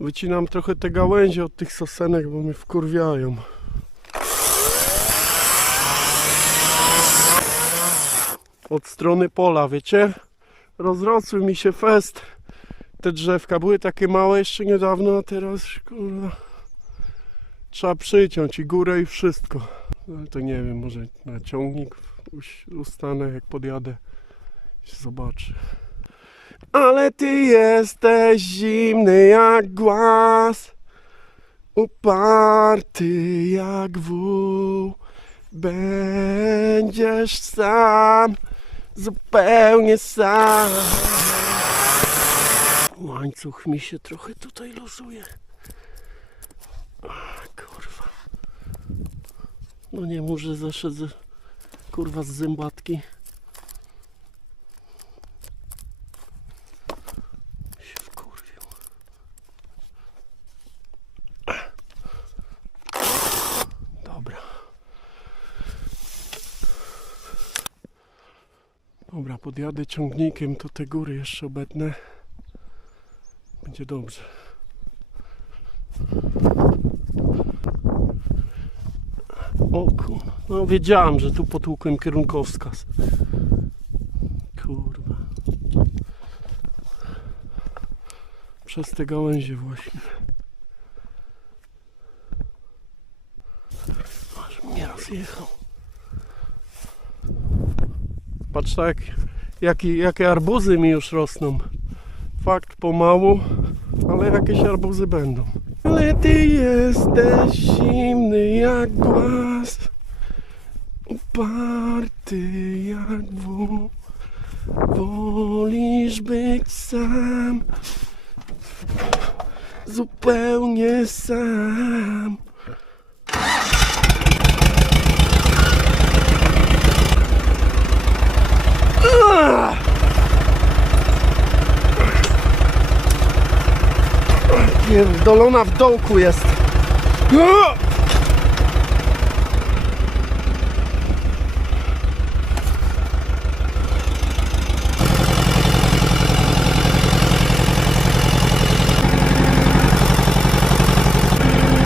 Wycinam trochę te gałęzie od tych sosenek, bo mnie wkurwiają. Od strony pola, wiecie? Rozrosły mi się fest. Te drzewka były takie małe jeszcze niedawno, a teraz kurwa. Trzeba przyciąć i górę i wszystko. No, ale to nie wiem, może na ciągnik ustanę jak podjadę. Się zobaczy. Ale ty jesteś zimny jak głaz, uparty jak wół. Będziesz sam, zupełnie sam. Łańcuch mi się trochę tutaj. Ach, Kurwa. No nie może zaszedł kurwa z zębatki. Dobra, podjadę ciągnikiem, to te góry jeszcze obetnę. Będzie dobrze. O kurwa, no wiedziałem, że tu potłukłem kierunkowskaz. Kurwa. Przez te gałęzie właśnie. Aż mnie rozjechał. Patrz tak, jakie, jakie arbuzy mi już rosną. Fakt pomału, ale jakieś arbuzy będą. Ale ty jesteś zimny jak głaz, uparty jak wół. Wolisz być sam, zupełnie sam. Pierdolona w dołku jest.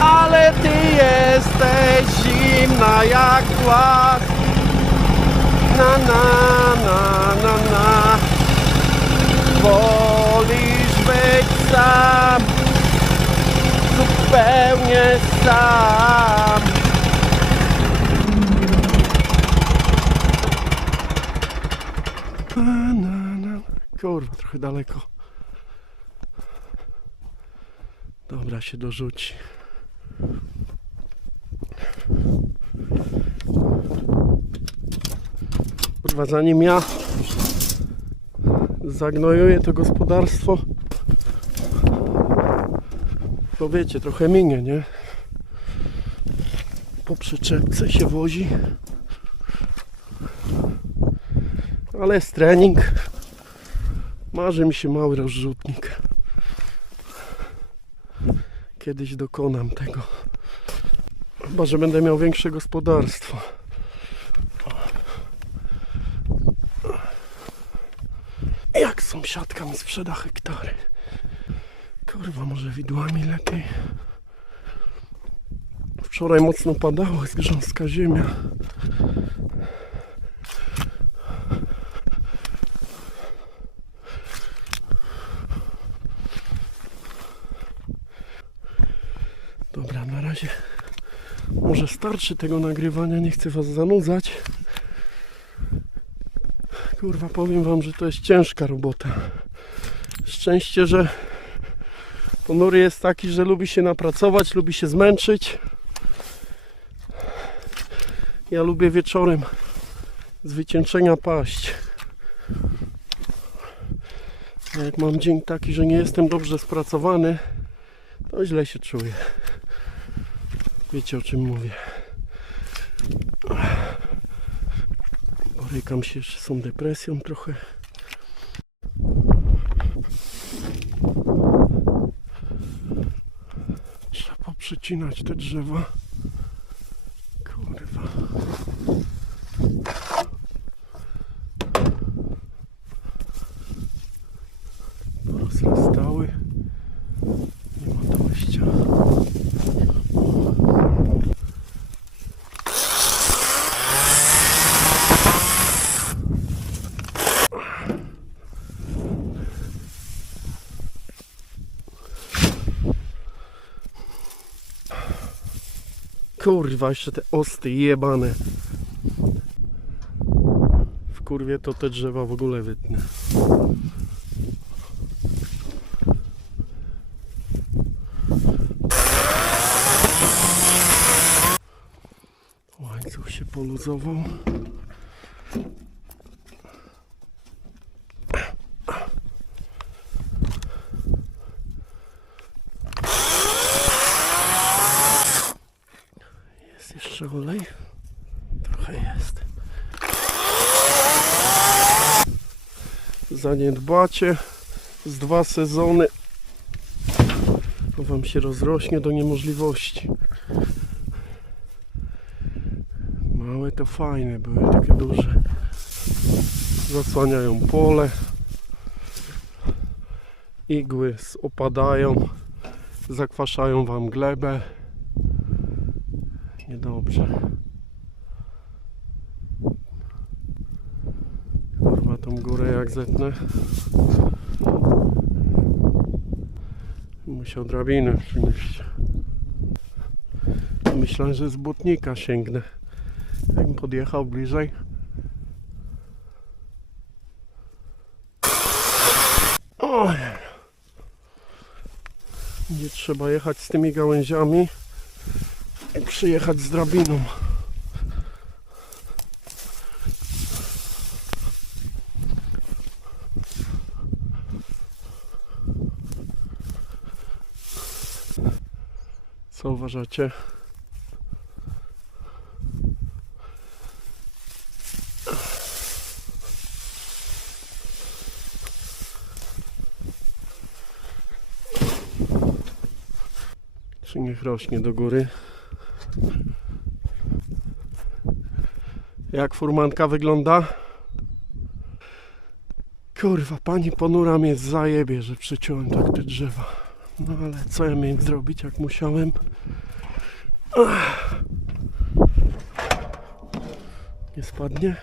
Ale ty jesteś zimna jak na na na na. Wolisz być sam, zupełnie sam. Kurwa, trochę daleko. Dobra, się dorzuci. Kurwa, zanim ja zagnojuję to gospodarstwo, to wiecie, trochę minie, nie? Po przyczepce się wozi. Ale jest trening. Marzy mi się mały rozrzutnik. Kiedyś dokonam tego. Chyba, że będę miał większe gospodarstwo. Jak sąsiadka mi sprzeda hektary? Kurwa, może widłami lepiej. Wczoraj mocno padało, jest grząska ziemia. Dobra, na razie może starczy tego nagrywania, nie chcę was zanudzać. Kurwa, powiem wam, że to jest ciężka robota. Szczęście, że ponury jest taki, że lubi się napracować, lubi się zmęczyć. Ja lubię wieczorem z wycieńczenia paść. A jak mam dzień taki, że nie jestem dobrze spracowany, to źle się czuję. Wiecie o czym mówię. Borykam się jeszcze z tą depresją trochę. Trzeba poprzecinać te drzewa. Kurwa. Porozrastały. Nie ma Kurwa, jeszcze te osty jebane. W kurwie to te drzewa w ogóle wytnę. Łańcuch się poluzował. Jest jeszcze olej? Trochę jest. Zaniedbacie z dwa sezony to wam się rozrośnie do niemożliwości. Małe to fajne były, takie duże. Zasłaniają pole. Igły opadają, zakwaszają wam glebę. Niedobrze. Kurwa tą górę jak zetnę. Musiał drabinę przynieść. Myślałem, że z błotnika sięgnę. Jakbym podjechał bliżej. Oj. Nie trzeba jechać z tymi gałęziami przyjechać z drabiną. Co uważacie? Czy niech rośnie do góry? Jak furmanka wygląda? Kurwa, pani ponura mnie zajebie, że przyciąłem tak te drzewa. No ale co ja miałem zrobić, jak musiałem? Ach. Nie spadnie?